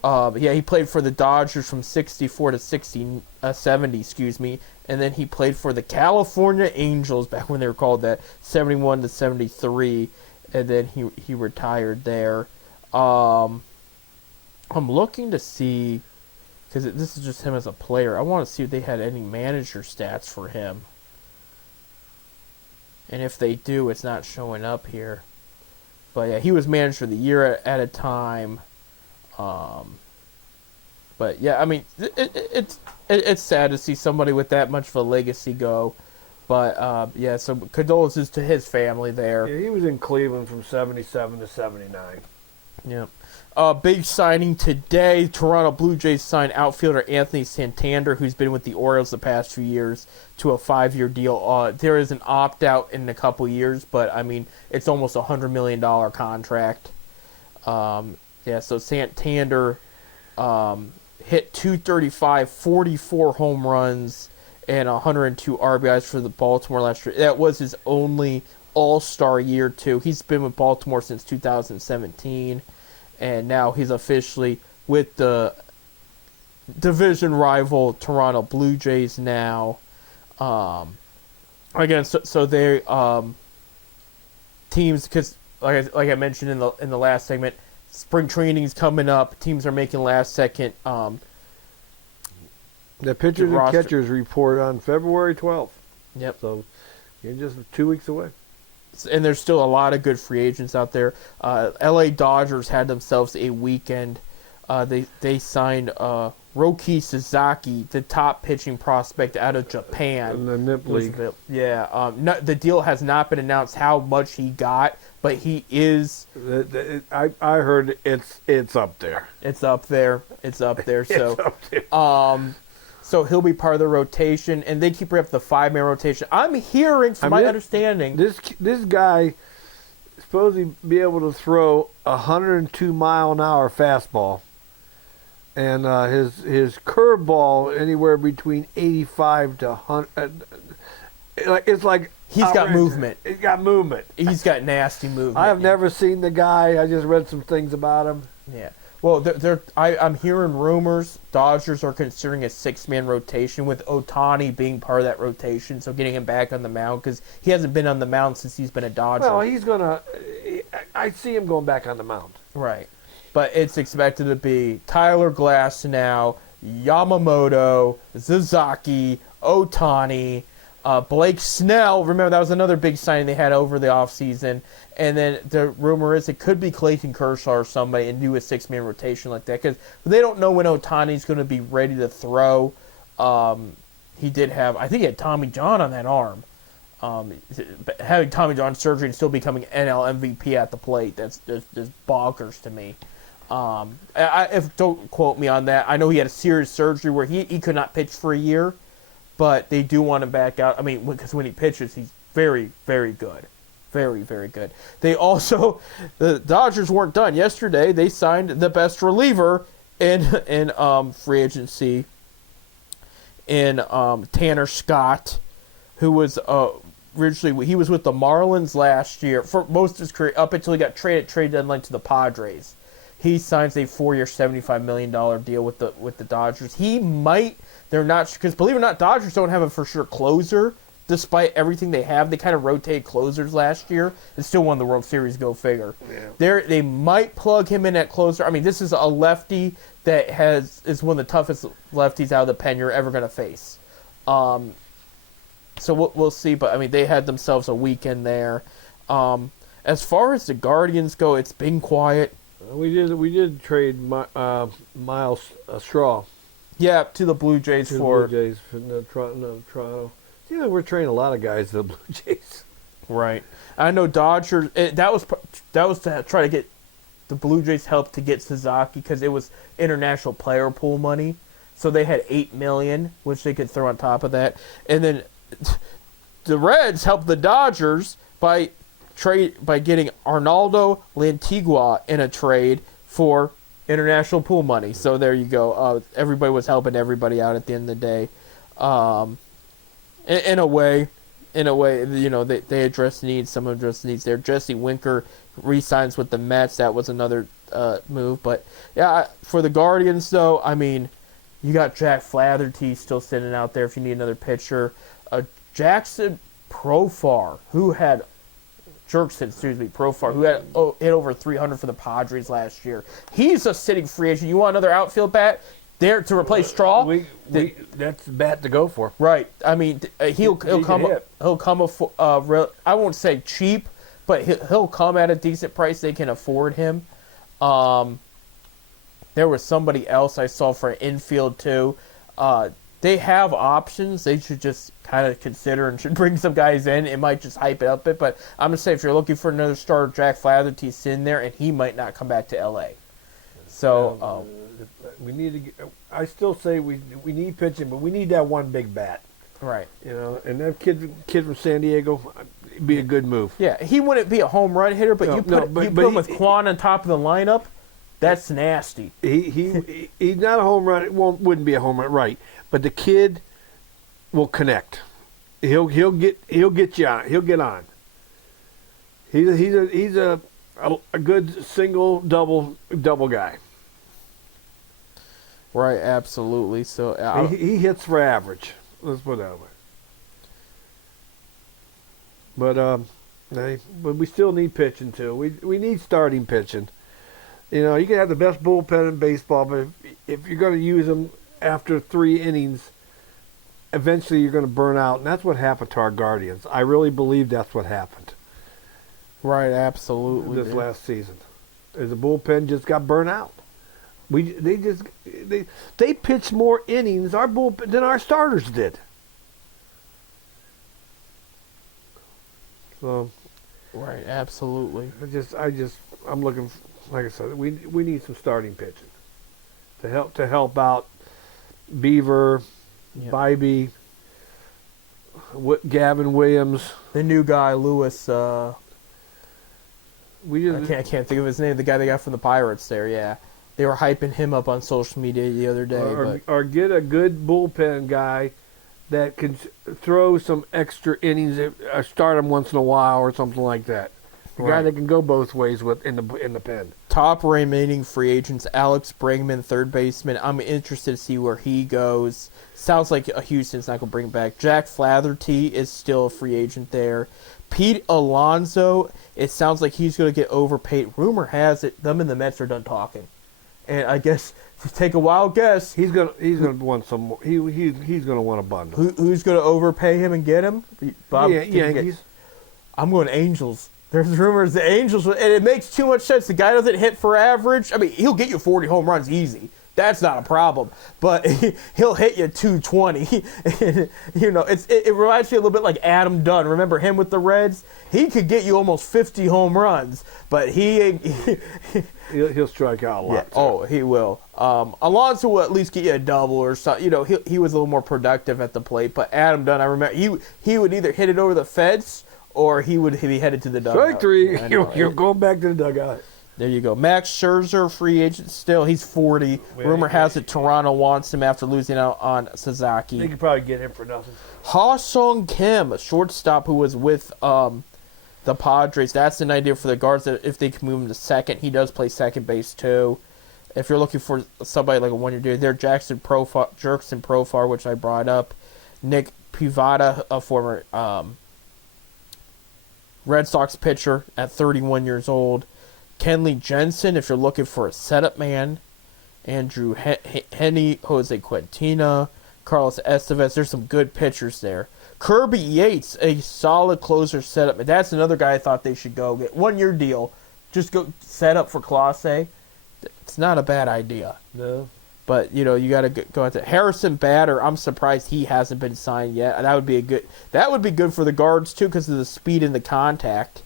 Yeah, he played for the Dodgers from 64 to 70, excuse me, and then he played for the California Angels back when they were called that, 71 to 73, and then he retired there. I'm looking to see, because this is just him as a player. I want to see if they had any manager stats for him, and if they do, it's not showing up here. But yeah, he was manager of the year at a time. But yeah, I mean, it's sad to see somebody with that much of a legacy go. But yeah, so condolences to his family there. Yeah, he was in Cleveland from 77 to 79. Yeah. Big signing today. Toronto Blue Jays signed outfielder Anthony Santander, who's been with the Orioles the past few years, to a 5-year deal. There is an opt-out in a couple years, but, I mean, it's almost a $100 million contract. Yeah, so Santander hit 235, 44 home runs, and 102 RBIs for the Baltimore last year. That was his only all-star year, too. He's been with Baltimore since 2017, and now he's officially with the division rival Toronto Blue Jays now. Again, so they teams, because like I mentioned in the last segment, spring training's coming up. Teams are making last-second. The pitchers and catchers report on February 12th. Yep. So you're just 2 weeks away. And there's still a lot of good free agents out there. L.A. Dodgers had themselves a weekend. They signed Roki Sasaki, the top pitching prospect out of Japan. In the NIP League. Yeah. The deal has not been announced how much he got, but he is. I heard it's up there. It's up there. It's up there. So, It's up there. So he'll be part of the rotation, and they keep up the 5-man rotation. I'm hearing, from my understanding, this guy is supposed to be able to throw 102-mile-an-hour fastball, and his curveball anywhere between 85 to 100. It's like he's got movement. He's got movement. He's got nasty movement. I have never seen the guy. I just read some things about him. Yeah. Well, I'm hearing rumors Dodgers are considering a 6-man rotation with Ohtani being part of that rotation, so getting him back on the mound because he hasn't been on the mound since he's been a Dodger. Well, I see him going back on the mound. Right. But it's expected to be Tyler Glasnow, Yamamoto, Sasaki, Ohtani, Blake Snell. Remember, that was another big signing they had over the offseason. And then the rumor is it could be Clayton Kershaw or somebody and do a 6-man rotation like that because they don't know when Ohtani's going to be ready to throw. He did have, I think he had Tommy John on that arm. Having Tommy John surgery and still becoming NL MVP at the plate, that's just bonkers to me. Don't quote me on that. I know he had a serious surgery where he could not pitch for a year, but they do want him back out. I mean, because when he pitches, he's very, very good. Very, very good. They also, the Dodgers weren't done. Yesterday, they signed the best reliever in free agency in Tanner Scott, who was originally, he was with the Marlins last year for most of his career, up until he got trade deadline to the Padres. He signs a 4-year, $75 million deal with the Dodgers. He might, they're not, because believe it or not, Dodgers don't have a for sure closer. despite everything they have. They kind of rotate closers last year and still won the World Series. Go figure. Yeah. They might plug him in at closer. I mean, this is a lefty that is one of the toughest lefties out of the pen you're ever going to face. So we'll see. But I mean, they had themselves a weekend there. As far as the Guardians go, it's been quiet. We did trade Miles Straw Yeah, to the Blue Jays to for the Blue Jays from Toronto. You know, we're trading a lot of guys to the Blue Jays. right. I know Dodgers. That was to try to get the Blue Jays help to get Sasaki because it was international player pool money. So they had $8 million, which they could throw on top of that, and then the Reds helped the Dodgers by getting Arnaldo Lantigua in a trade for international pool money. So there you go. Everybody was helping everybody out at the end of the day. In a way, you know, they address needs. Some address needs there. Jesse Winker re-signs with the Mets. That was another move. But yeah, for the Guardians though, I mean, you got Jack Flaherty still sitting out there if you need another pitcher. Jackson Profar, who had Profar, who had hit over 300 for the Padres last year. He's a sitting free agent. You want another outfield bat there to replace Straw? That's the bat to go for. Right. I mean, he'll come. hit. He'll come. I won't say cheap, but he'll come at a decent price. They can afford him. There was somebody else I saw for an infield too. They have options. They should just kind of consider and should bring some guys in. It might just hype it up a bit, but I'm going to say if you're looking for another starter, Jack Flaherty's in there, and he might not come back to L.A. So we need to. I still say we need pitching, but we need that one big bat. right. You know, and that kid from San Diego, it'd be a good move. Yeah, he wouldn't be a home run hitter, but you put him with Quan on top of the lineup, that's nasty. He's not a home run. It wouldn't be a home run, right? But the kid will connect. He'll get you on. He'll get on. He's a good single double guy. Right, absolutely. So He hits for average. Let's put it that way. But we still need pitching too. We need starting pitching. You know, you can have the best bullpen in baseball, but if you're going to use them after 3 innings, eventually you're going to burn out, and that's what happened to our Guardians. I really believe that's what happened. right, absolutely. This last season, is the bullpen just got burnt out. They pitched more innings our bullpen than our starters did. So Right, absolutely. I'm looking. Like I said, we need some starting pitching to help out Beaver, Yep. Bybee, Gavin Williams. The new guy, Lewis. We I just can't think of his name. The guy they got from the Pirates. There, yeah. They were hyping him up on social media the other day. or get a good bullpen guy that can throw some extra innings, start him once in a while or something like that. A guy Right. that can go both ways in the pen. Top remaining free agents: Alex Bregman, third baseman. I'm interested to see where he goes. Sounds like Houston's not going to bring him back. Jack Flaherty is still a free agent there. Pete Alonso, it sounds like he's going to get overpaid. Rumor has it them and the Mets are done talking, and I guess to take a wild guess, He's gonna want some more. He's gonna want a bundle. who's going to overpay him and get him? Bob, Yeah, can you get- Yankees. I'm going Angels. There's rumors the Angels, and it makes too much sense. The guy doesn't hit for average. I mean, he'll get you 40 home runs easy. That's not a problem. But he'll hit you 220. You know, it reminds me a little bit like Adam Dunn. Remember him with the Reds? He could get you almost 50 home runs, but he'll strike out a lot. yeah. Oh, he will. Alonso will at least get you a double or something. You know, he was a little more productive at the plate. But Adam Dunn, I remember he would either hit it over the fence or he would be headed to the dugout. Strike 3. I know. You're going back to the dugout. There you go. Max Scherzer, free agent still. He's 40. Rumor has it Toronto wants him after losing out on They Sasaki. could probably get him for nothing. Ha-Sung Kim, a shortstop who was with the Padres. That's an idea for the Guards that if they can move him to second. He does play second base too. If you're looking for somebody like a one-year dude, there Jerkson Profar, which I brought up. Nick Pivetta, a former Red Sox pitcher at 31 years old. Kenley Jensen, if you're looking for a setup man. Andrew Henney, Jose Quintina, Carlos Estevez. There's some good pitchers there. Kirby Yates, a solid closer setup man. That's another guy I thought they should go get. 1-year deal. Just go set up for Clase. It's not a bad idea. No. But, you got to go into Harrison Bader. I'm surprised he hasn't been signed yet. That would be good for the guards, too, because of the speed and the contact.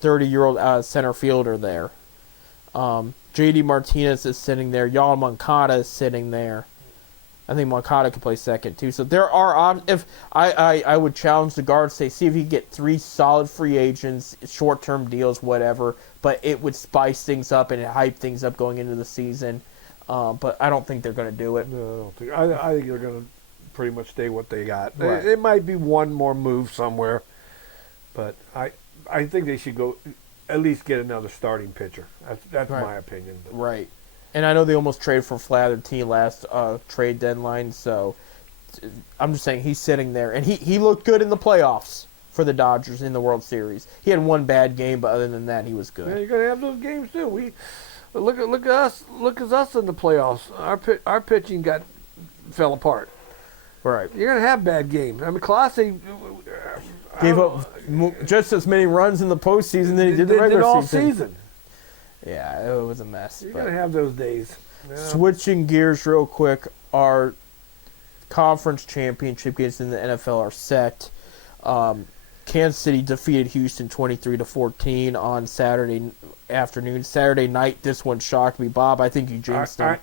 30-year-old center fielder there. J.D. Martinez is sitting there. Yoel Moncada is sitting there. I think Moncada could play second, too. So there are if I would challenge the guards, say, see if you can get 3 solid free agents, short-term deals, whatever. But it would spice things up and hype things up going into the season. But I don't think they're going to do it. No, I don't think. I think they're going to pretty much stay what they got. Right. It might be one more move somewhere, but I think they should go at least get another starting pitcher. That's Right. my opinion. Right. And I know they almost traded for Flather T last trade deadline, so I'm just saying he's sitting there. And he looked good in the playoffs for the Dodgers in the World Series. He had one bad game, but other than that, he was good. Yeah, you're going to have those games too. Look at us in the playoffs. Our pitching fell apart. Right. You're going to have bad games. I mean, Clase Gave up just as many runs in the postseason than he did the regular all season. Yeah, it was a mess. You're but- going to have those days. Yeah. Switching gears real quick, our conference championship games in the NFL are set. Kansas City defeated Houston 23-14 on Saturday afternoon. Saturday night, this one shocked me, Bob. I think you jinxed them.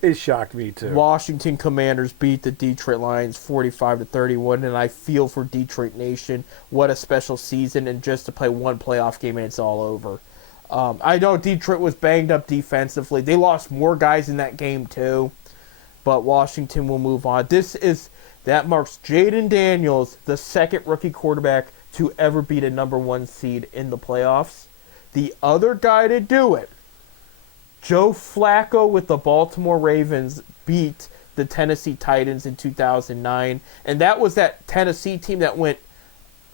It shocked me too. Washington Commanders beat the Detroit Lions 45-31, and I feel for Detroit Nation. What a special season, and just to play one playoff game and it's all over. I know Detroit was banged up defensively. They lost more guys in that game too, but Washington will move on. That marks Jaden Daniels, the second rookie quarterback to ever beat a number 1 seed in the playoffs. The other guy to do it, Joe Flacco with the Baltimore Ravens, beat the Tennessee Titans in 2009. And that was that Tennessee team that went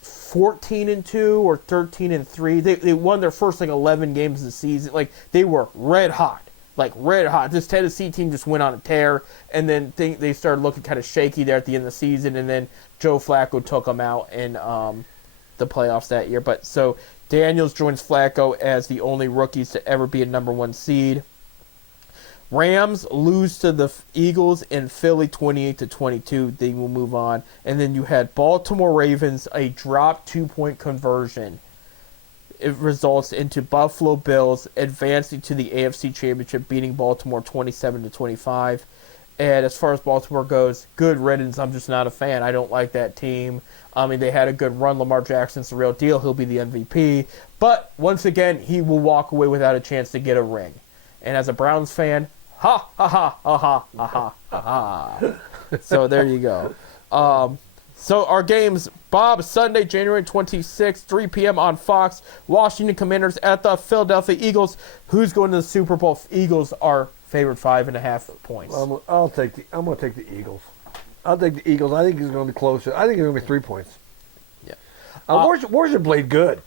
14-2 or 13-3. They won their first 11 games of the season. They were red hot. Red hot. This Tennessee team just went on a tear, and then they started looking kind of shaky there at the end of the season, and then Joe Flacco took them out in the playoffs that year. But so Daniels joins Flacco as the only rookies to ever be a number 1 seed. Rams lose to the Eagles in Philly 28-22. They will move on. And then you had Baltimore Ravens, a drop 2-point conversion. It results into Buffalo Bills advancing to the AFC Championship, beating Baltimore 27-25. And as far as Baltimore goes, good riddance. I'm just not a fan. I don't like that team. I mean, they had a good run. Lamar Jackson's the real deal. He'll be the MVP. But once again, he will walk away without a chance to get a ring. And as a Browns fan, ha, ha, ha, ha, ha, ha, ha, ha, ha. So there you go. So our games, Bob, Sunday, January 26th, 3 p.m. on Fox. Washington Commanders at the Philadelphia Eagles. Who's going to the Super Bowl? Eagles are favored 5.5 points. I'm going to take the Eagles. I'll take the Eagles. I think it's going to be closer. I think it's going to be 3 points. Yeah. Washington played good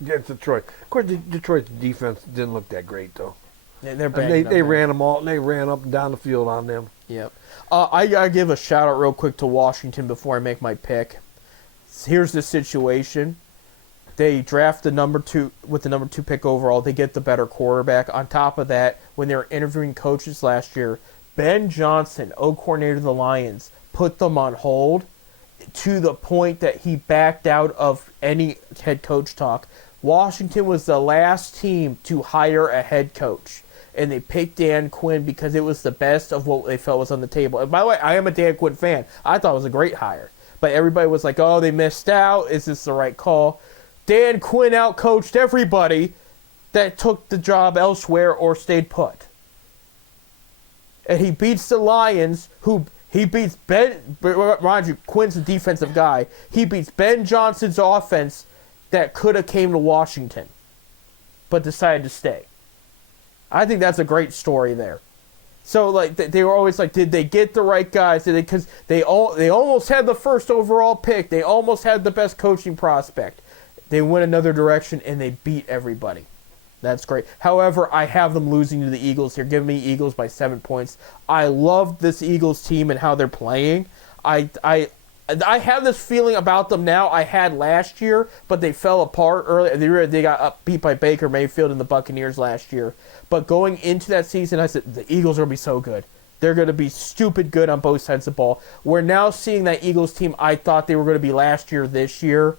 against Detroit. Of course, Detroit's defense didn't look that great though. They're They ran them all. They ran up and down the field on them. Yep. I give a shout out real quick to Washington before I make my pick. Here's the situation. They draft the number 2 pick overall. They get the better quarterback. On top of that, when they were interviewing coaches last year, Ben Johnson, coordinator of the Lions, put them on hold to the point that he backed out of any head coach talk. Washington was the last team to hire a head coach, and they picked Dan Quinn because it was the best of what they felt was on the table. And by the way, I am a Dan Quinn fan. I thought it was a great hire. But everybody was like, oh, they missed out. Is this the right call? Dan Quinn outcoached everybody that took the job elsewhere or stayed put. And he beats the Lions, he beats Ben, mind you, Quinn's a defensive guy. He beats Ben Johnson's offense that could have came to Washington, but decided to stay. I think that's a great story there. So like they were always like, did they get the right guys? Did they? Because they almost had the first overall pick. They almost had the best coaching prospect. They went another direction and they beat everybody. That's great. However, I have them losing to the Eagles here. Give me Eagles by 7 points. I love this Eagles team and how they're playing. I have this feeling about them now I had last year, but they fell apart early. They got beat by Baker Mayfield and the Buccaneers last year. But going into that season, I said the Eagles are going to be so good. They're going to be stupid good on both sides of the ball. We're now seeing that Eagles team I thought they were going to be last year, this year.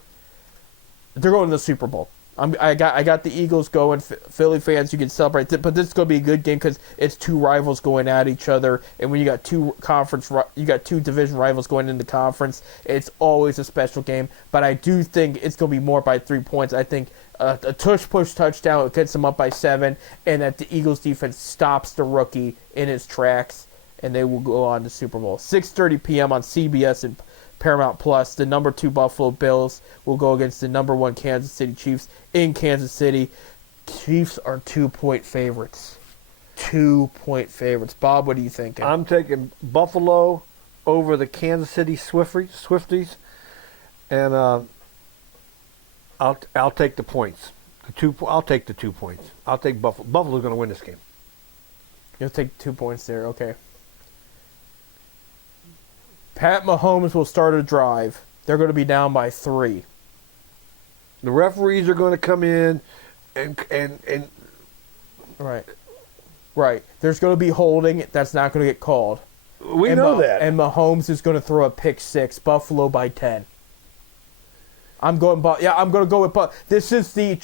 They're going to the Super Bowl. I got the Eagles going. Philly fans, you can celebrate, but this is going to be a good game because it's two rivals going at each other, and when you got two division rivals going into conference, it's always a special game. But I do think it's going to be more by 3 points. I think a tush-push touchdown gets them up by 7, and that the Eagles defense stops the rookie in his tracks, and they will go on to Super Bowl. 6:30 p.m. on CBS and Paramount Plus. The number 2 Buffalo Bills will go against the number 1 Kansas City Chiefs in Kansas City. Chiefs are 2-point favorites. 2-point favorites. Bob, what are you thinking? I'm taking Buffalo over the Kansas City Swifties, and I'll take the points. I'll take the 2 points. I'll take Buffalo. Buffalo's going to win this game. You'll take 2 points there. Okay. Pat Mahomes will start a drive. They're going to be down by 3. The referees are going to come in and Right. There's going to be holding. That's not going to get called. we know that. And Mahomes is going to throw a pick 6. Buffalo by 10. I'm going to go with this is the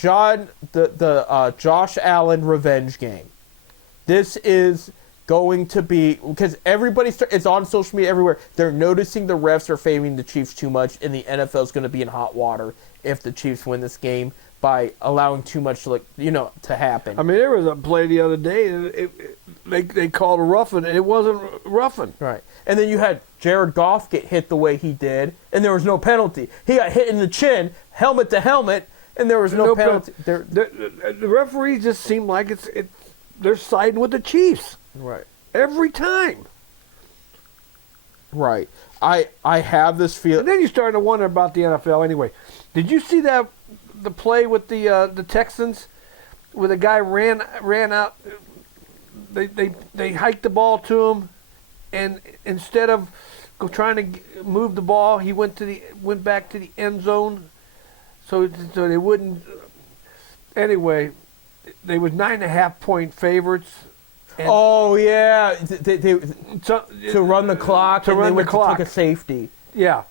Josh Allen revenge game. This is going to be, because it's on social media everywhere. They're noticing the refs are favoring the Chiefs too much, and the NFL is going to be in hot water if the Chiefs win this game by allowing too much to happen. I mean, there was a play the other day, and they called a roughing, and it wasn't roughing. Right. And then you had Jared Goff get hit the way he did, and there was no penalty. He got hit in the chin, helmet to helmet, and there was no penalty. The referees just seem like they're siding with the Chiefs. Right. Every time. Right. I have this feeling. And then you start to wonder about the NFL anyway. Did you see the play with the Texans where the guy ran out? They hiked the ball to him, and instead of trying to move the ball, he went back to the end zone, so they wouldn't. Anyway, they was 9.5 point favorites. Oh yeah, to run the clock. Took a safety. Yeah.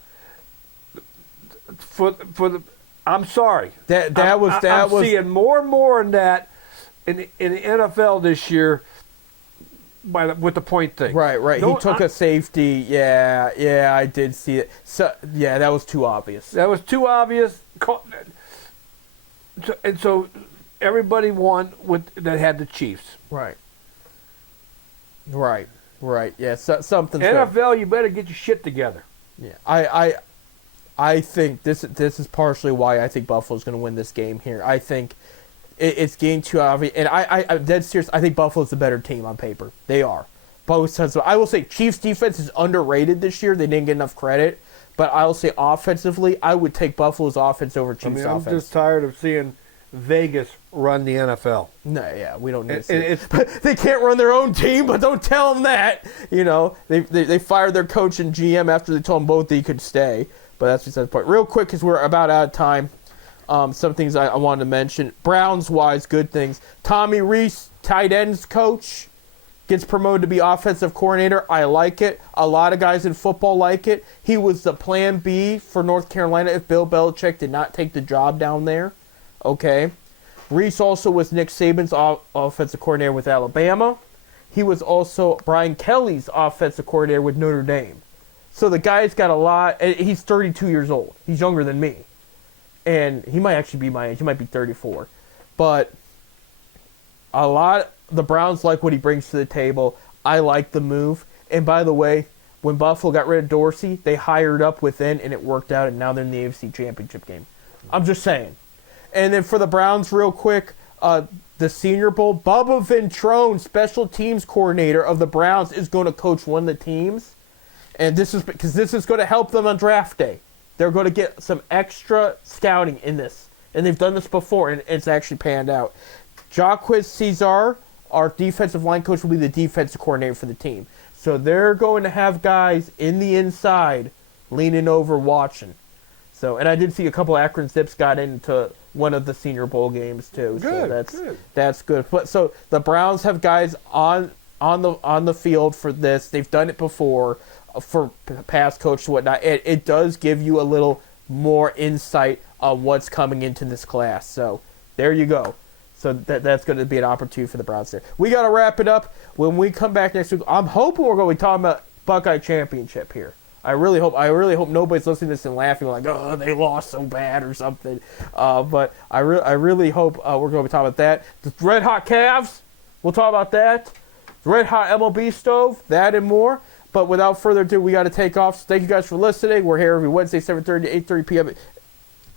For the, I'm sorry. I'm seeing more and more in that in the NFL this year. With the point thing. Right. No, he took a safety. Yeah, I did see it. So yeah, that was too obvious. And so everybody won that had the Chiefs. Right. Yeah, something's NFL, you better get your shit together. Yeah, I think this is partially why I think Buffalo's going to win this game here. I think it's getting too obvious, and I'm dead serious. I think Buffalo's the better team on paper. They are. Both sides. I will say Chiefs defense is underrated this year. They didn't get enough credit, but I will say offensively, I would take Buffalo's offense over Chiefs' offense. I'm just tired of seeing Vegas run the NFL. No, yeah, we don't need to see it. They can't run their own team, but don't tell them that. They fired their coach and GM after they told them both they could stay. But that's just the point. Real quick, because we're about out of time, some things I wanted to mention. Browns-wise, good things. Tommy Rees, tight ends coach, gets promoted to be offensive coordinator. I like it. A lot of guys in football like it. He was the plan B for North Carolina if Bill Belichick did not take the job down there. Okay. Reese also was Nick Saban's offensive coordinator with Alabama. He was also Brian Kelly's offensive coordinator with Notre Dame. So the guy's got a lot. He's 32 years old. He's younger than me. And he might actually be my age. He might be 34. But the Browns like what he brings to the table. I like the move. And by the way, when Buffalo got rid of Dorsey, they hired up within, and it worked out, and now they're in the AFC Championship game. I'm just saying. And then for the Browns, real quick, the the Senior Bowl. Bubba Ventrone, special teams coordinator of the Browns, is going to coach one of the teams. And this is because this is going to help them on draft day. They're going to get some extra scouting in this. And they've done this before, and it's actually panned out. Jacques Caesar, our defensive line coach, will be the defensive coordinator for the team. So they're going to have guys in the inside leaning over watching. So, and I did see a couple of Akron Zips got into one of the Senior Bowl games too. Good, So that's good. But so the Browns have guys on the field for this. They've done it before for past coaches and whatnot. It does give you a little more insight on what's coming into this class. So there you go. So that's going to be an opportunity for the Browns there. We got to wrap it up. When we come back next week, I'm hoping we're going to be talking about Buckeye Championship here. I really hope nobody's listening to this and laughing like, oh, they lost so bad or something. But I really hope we're going to be talking about that. The Red Hot Cavs, we'll talk about that. The Red Hot MLB Stove, that and more. But without further ado, we got to take off. So thank you guys for listening. We're here every Wednesday, 7:30 to 8:30 p.m.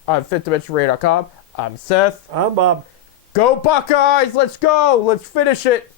on FifthDimensionRadio.com. I'm Seth. I'm Bob. Go Buckeyes! Let's go! Let's finish it!